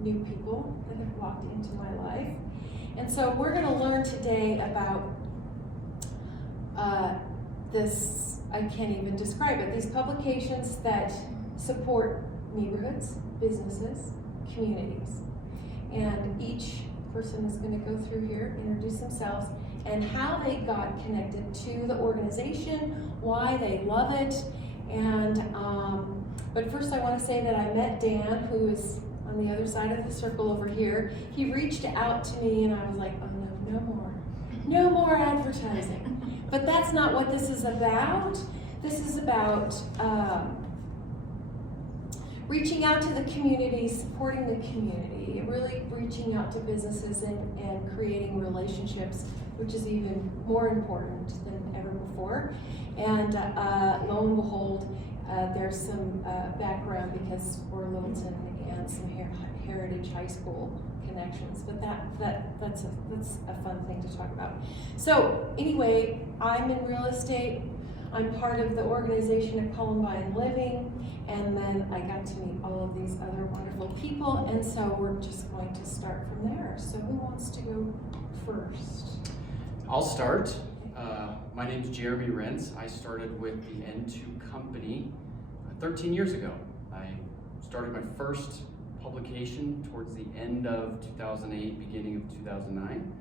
new people that have walked into my life. And so we're going to learn today about this, I can't even describe it, these publications that support neighborhoods, businesses, communities. And each person is going to go through here, introduce themselves, and how they got connected to the organization, why they love it. And but first I want to say that I met Dan, who is on the other side of the circle over here. He reached out to me and I was like, oh no, no more advertising. But that's not what this is about. This is about reaching out to the community, supporting the community, really reaching out to businesses and creating relationships, which is even more important than ever before. And lo and behold, there's some background because we're Littleton and some Heritage High School connections, but that's a fun thing to talk about. So anyway, I'm in real estate. I'm part of the organization at Columbine Living, and then I got to meet all of these other wonderful people, and so we're just going to start from there. So who wants to go first? I'll start. My name's Jeremy Roentz. I started with the N2 company 13 years ago. I started my first publication towards the end of 2008, beginning of 2009,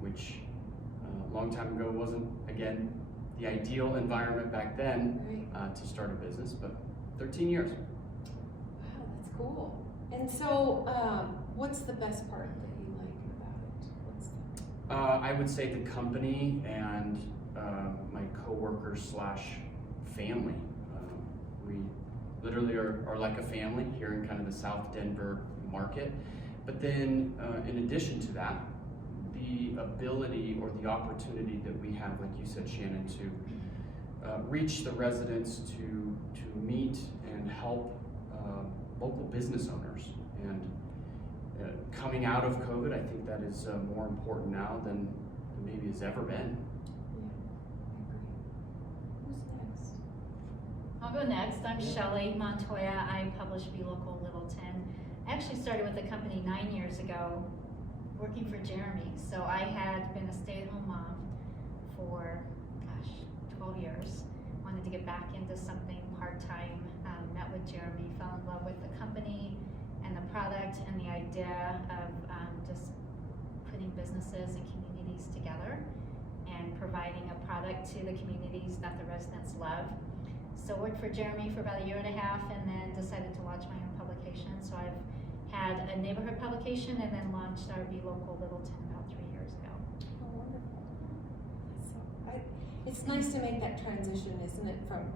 which a long time ago wasn't, again, the ideal environment back then to start a business, but 13 years. Wow, that's cool. And so, what's the best part that you like about it? I would say the company and my coworkers slash family. We literally are like a family here in kind of the South Denver market. But then, in addition to that, the ability or the opportunity that we have, like you said, Shannon, to reach the residents, to meet and help local business owners. And coming out of COVID, I think that is more important now than maybe it's ever been. I'll go next. I'm Shelly, Montoya. I publish BeLocal Littleton. I actually started with the company 9 years ago, working for Jeremy. So I had been a stay-at-home mom for, 12 years. Wanted to get back into something part-time. Met with Jeremy, fell in love with the company and the product and the idea of just putting businesses and communities together and providing a product to the communities that the residents love. So worked for Jeremy for about 1.5 years and then decided to launch my own publication. So I've had a neighborhood publication and then launched our BeLocal Littleton about 3 years ago. Oh, wonderful. It's nice to make that transition, isn't it, from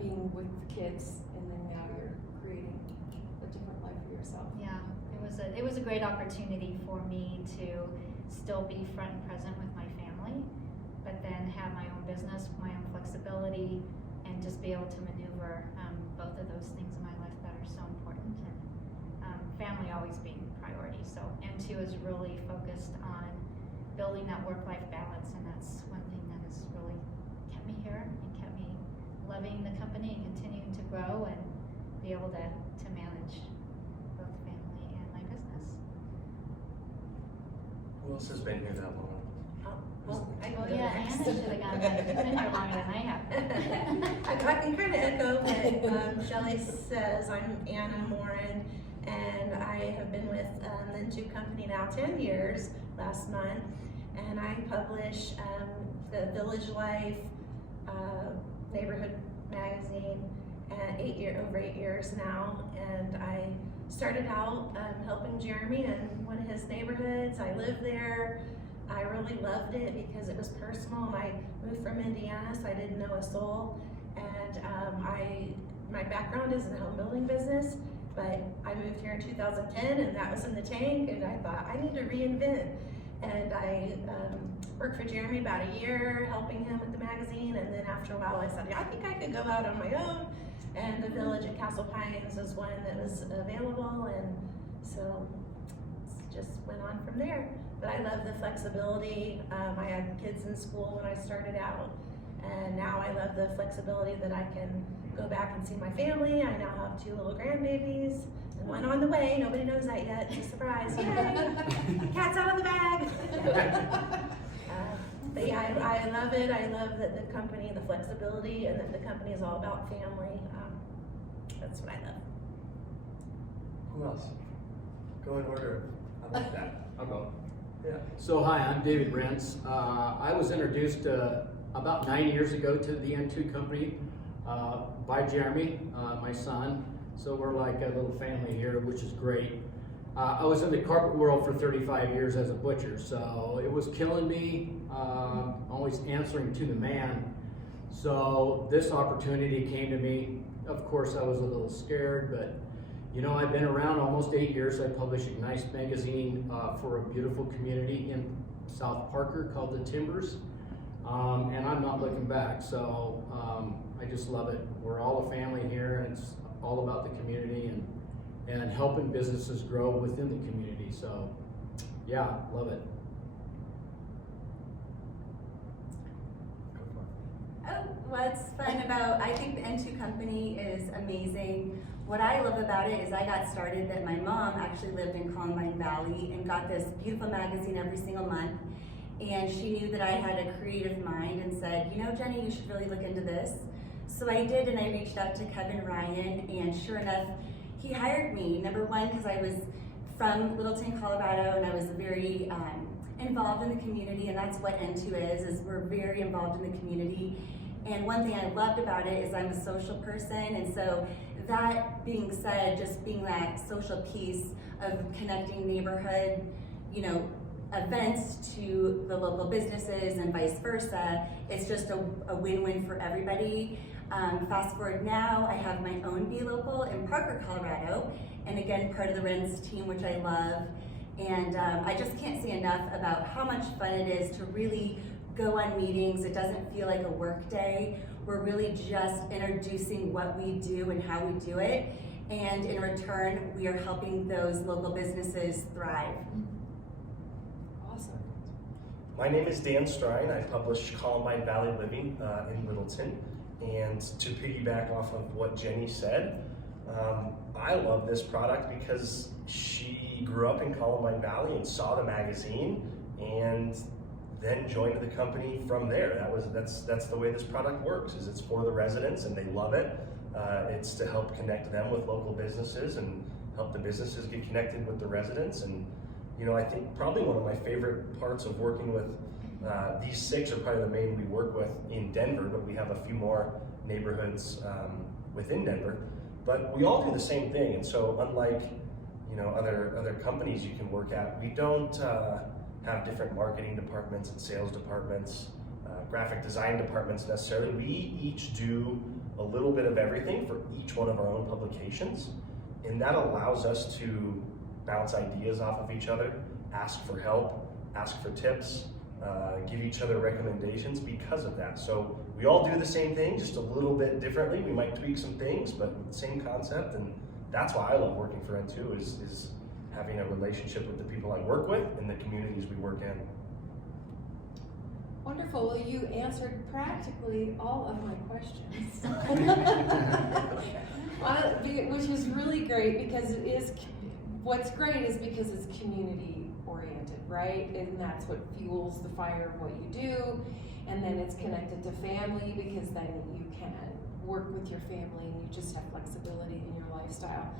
being with the kids and then now you're creating a different life for yourself. Yeah, it was a great opportunity for me to still be front and present with my family, but then have my own business, my own flexibility, and just be able to maneuver both of those things in my life that are so important, and family always being priority. So N2 is really focused on building that work-life balance, and that's one thing that has really kept me here and kept me loving the company and continuing to grow and be able to manage both family and my business. Who else has been here that long? Oh yeah, Anna should have gone back. You've been here longer than I have. I can kind of echo what Shelly says. I'm Anna Morin, and I have been with the N2 company now 10 years last month, and I publish the Village Life neighborhood magazine over 8 years now, and I started out helping Jeremy in one of his neighborhoods. I live there. I really loved it because it was personal, and I moved from Indiana, so I didn't know a soul. And my background is in the home building business, but I moved here in 2010, and that was in the tank, and I thought, I need to reinvent. And I worked for Jeremy about 1 year, helping him with the magazine, and then after a while I said, I think I could go out on my own, and the Village at Castle Pines was one that was available, and so it just went on from there. But I love the flexibility. I had kids in school when I started out, and now I love the flexibility that I can go back and see my family. I now have 2 little grandbabies, One on the way, nobody knows that yet, it's a surprise, yay! Cat's out of the bag! But yeah, I love it. I love that the company, the flexibility, and that the company is all about family. That's what I love. Who else? Go in order. I like that. I'll go. Yeah. So hi, I'm David Roentz. I was introduced about 9 years ago to the N2 company by Jeremy, my son. So we're like a little family here, which is great. I was in the carpet world for 35 years as a butcher, so it was killing me, always answering to the man. So this opportunity came to me. Of course, I was a little scared, but you know, I've been around almost 8 years. I publish a nice magazine for a beautiful community in South Parker called The Timbers, and I'm not looking back. So I just love it. We're all a family here, and it's all about the community and helping businesses grow within the community. So yeah, love it. Oh, what's fun about, I think the N2 company is amazing. What I love about it is I got started that my mom actually lived in Columbine Valley and got this beautiful magazine every single month. And she knew that I had a creative mind and said, you know, Jenny, you should really look into this. So I did, and I reached out to Kevin Ryan, and sure enough, he hired me. Number one, because I was from Littleton, Colorado, and I was very involved in the community, and that's what N2 is we're very involved in the community. And one thing I loved about it is I'm a social person, and so that being said, just being that social piece of connecting neighborhood, you know, events to the local businesses and vice versa, it's just a win-win for everybody. Fast forward now, I have my own BeLocal in Parker, Colorado, and again, part of the Roentz team, which I love. And I just can't say enough about how much fun it is to really go on meetings. It doesn't feel like a work day. We're really just introducing what we do and how we do it. And in return, we are helping those local businesses thrive. Awesome. My name is Dan Strine. I publish Columbine Valley Living in Littleton. And to piggyback off of what Jenny said, I love this product because she grew up in Columbine Valley and saw the magazine and then joined the company from there. That's the way this product works, is it's for the residents and they love it. It's to help connect them with local businesses and help the businesses get connected with the residents. And you know, I think probably one of my favorite parts of working with these 6 are probably the main we work with in Denver, but we have a few more neighborhoods within Denver. But we all do the same thing, and so unlike, you know, other companies you can work at, we don't have different marketing departments and sales departments, graphic design departments necessarily. We each do a little bit of everything for each one of our own publications, and that allows us to bounce ideas off of each other, ask for help, ask for tips, give each other recommendations because of that. So we all do the same thing, just a little bit differently. We might tweak some things, but same concept, and that's why I love working for N2 is having a relationship with the people I work with and the communities we work in. Wonderful. Well, you answered practically all of my questions. Which is really great because it is, what's great is because it's community oriented, right? And that's what fuels the fire of what you do. And then it's connected to family because then you can work with your family and you just have flexibility in your lifestyle.